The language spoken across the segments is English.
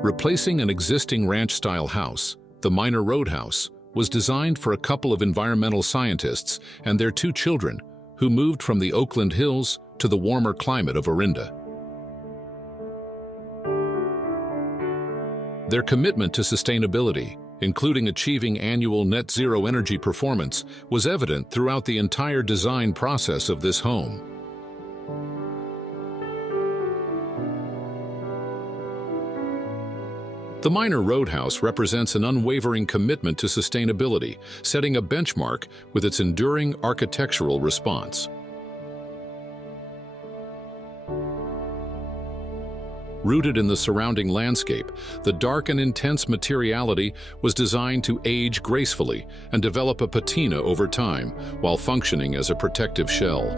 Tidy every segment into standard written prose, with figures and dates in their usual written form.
Replacing an existing ranch-style house, the Minor Roadhouse was designed for a couple of environmental scientists and their 2 children who moved from the Oakland Hills to the warmer climate of Orinda. Their commitment to sustainability, including achieving annual net zero energy performance, was evident throughout the entire design process of this home. The Minor Roadhouse represents an unwavering commitment to sustainability, setting a benchmark with its enduring architectural response. Rooted in the surrounding landscape, the dark and intense materiality was designed to age gracefully and develop a patina over time while functioning as a protective shell.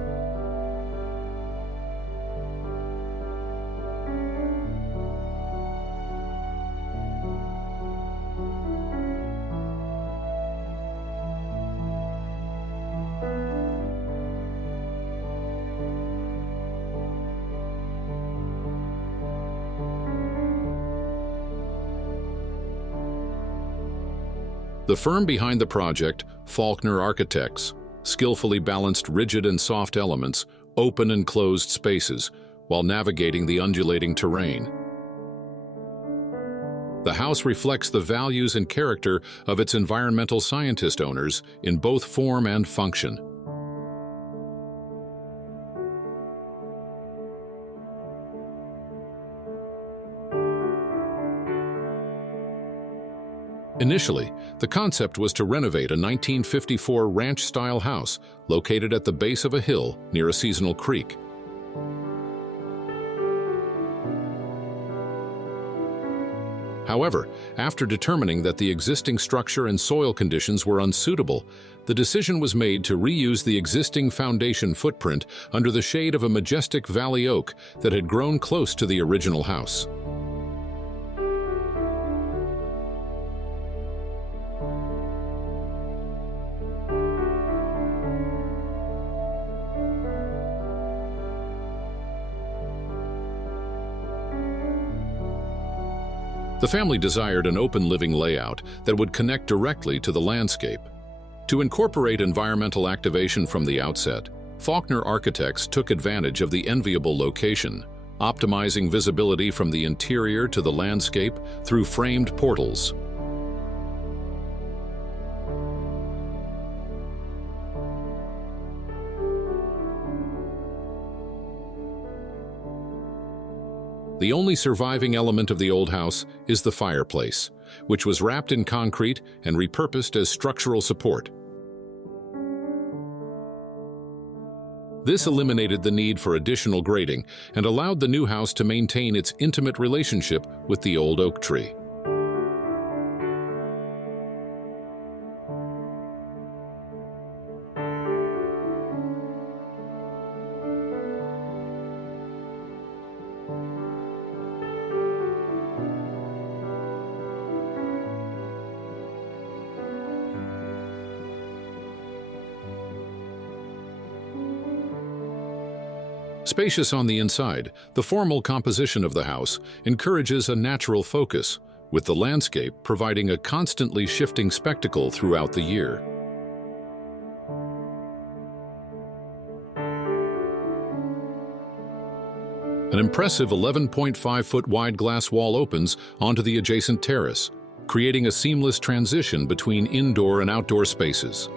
The firm behind the project, Faulkner Architects, skillfully balanced rigid and soft elements, open and closed spaces, while navigating the undulating terrain. The house reflects the values and character of its environmental scientist owners in both form and function. Initially, the concept was to renovate a 1954 ranch-style house located at the base of a hill near a seasonal creek. However, after determining that the existing structure and soil conditions were unsuitable, the decision was made to reuse the existing foundation footprint under the shade of a majestic valley oak that had grown close to the original house. The family desired an open living layout that would connect directly to the landscape. To incorporate environmental activation from the outset, Faulkner Architects took advantage of the enviable location, optimizing visibility from the interior to the landscape through framed portals. The only surviving element of the old house is the fireplace, which was wrapped in concrete and repurposed as structural support. This eliminated the need for additional grading and allowed the new house to maintain its intimate relationship with the old oak tree. Spacious on the inside, the formal composition of the house encourages a natural focus, with the landscape providing a constantly shifting spectacle throughout the year. An impressive 11.5-foot wide glass wall opens onto the adjacent terrace, creating a seamless transition between indoor and outdoor spaces.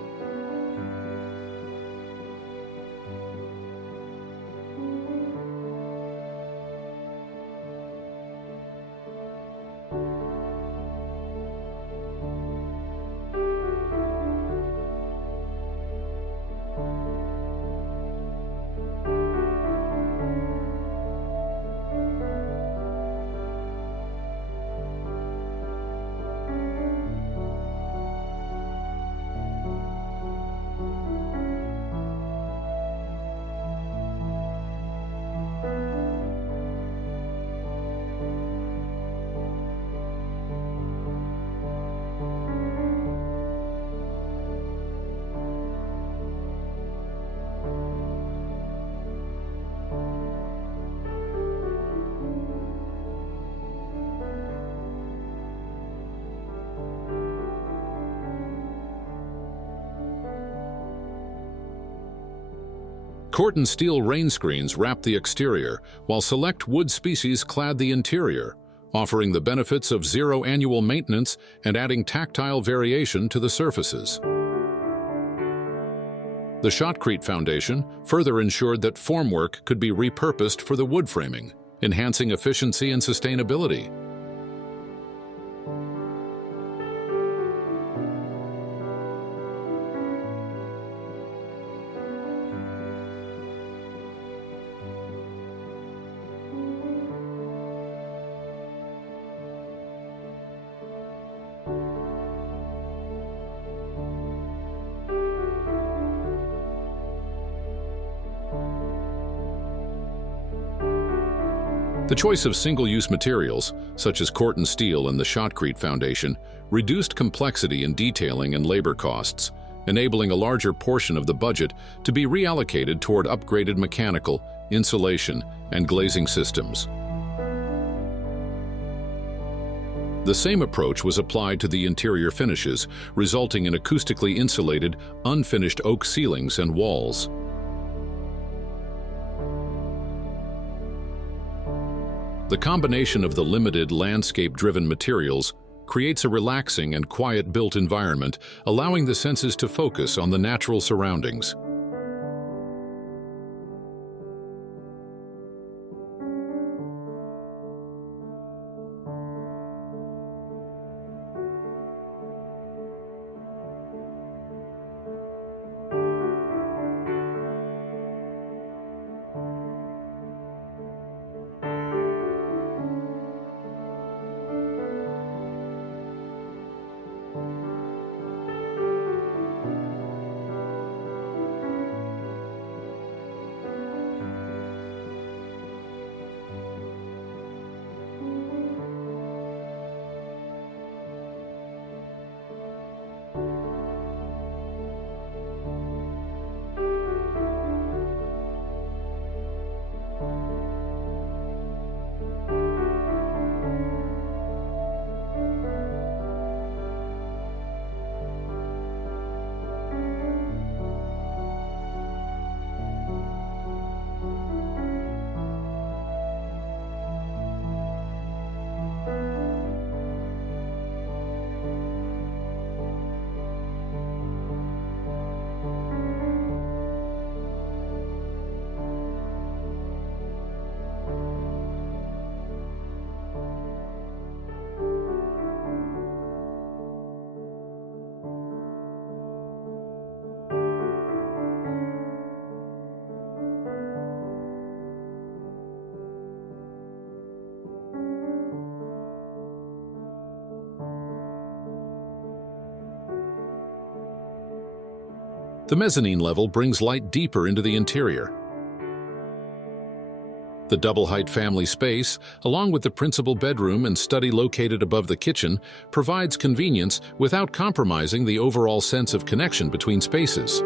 Corten steel rain screens wrap the exterior, while select wood species clad the interior, offering the benefits of zero annual maintenance and adding tactile variation to the surfaces. The shotcrete foundation further ensured that formwork could be repurposed for the wood framing, enhancing efficiency and sustainability. The choice of single-use materials, such as Corten steel and the shotcrete foundation, reduced complexity in detailing and labor costs, enabling a larger portion of the budget to be reallocated toward upgraded mechanical, insulation, and glazing systems. The same approach was applied to the interior finishes, resulting in acoustically insulated, unfinished oak ceilings and walls. The combination of the limited landscape-driven materials creates a relaxing and quiet-built environment, allowing the senses to focus on the natural surroundings. The mezzanine level brings light deeper into the interior. The double-height family space, along with the principal bedroom and study located above the kitchen, provides convenience without compromising the overall sense of connection between spaces.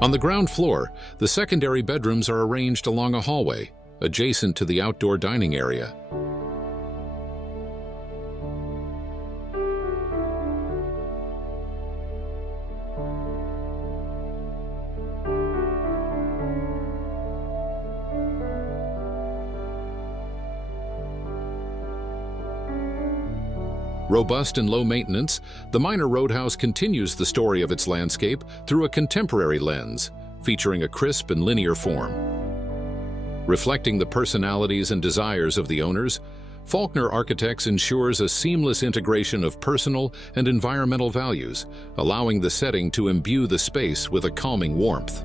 On the ground floor, the secondary bedrooms are arranged along a hallway, adjacent to the outdoor dining area. Robust and low maintenance, the minor roadhouse continues the story of its landscape through a contemporary lens, featuring a crisp and linear form. Reflecting the personalities and desires of the owners, Faulkner Architects ensures a seamless integration of personal and environmental values, allowing the setting to imbue the space with a calming warmth.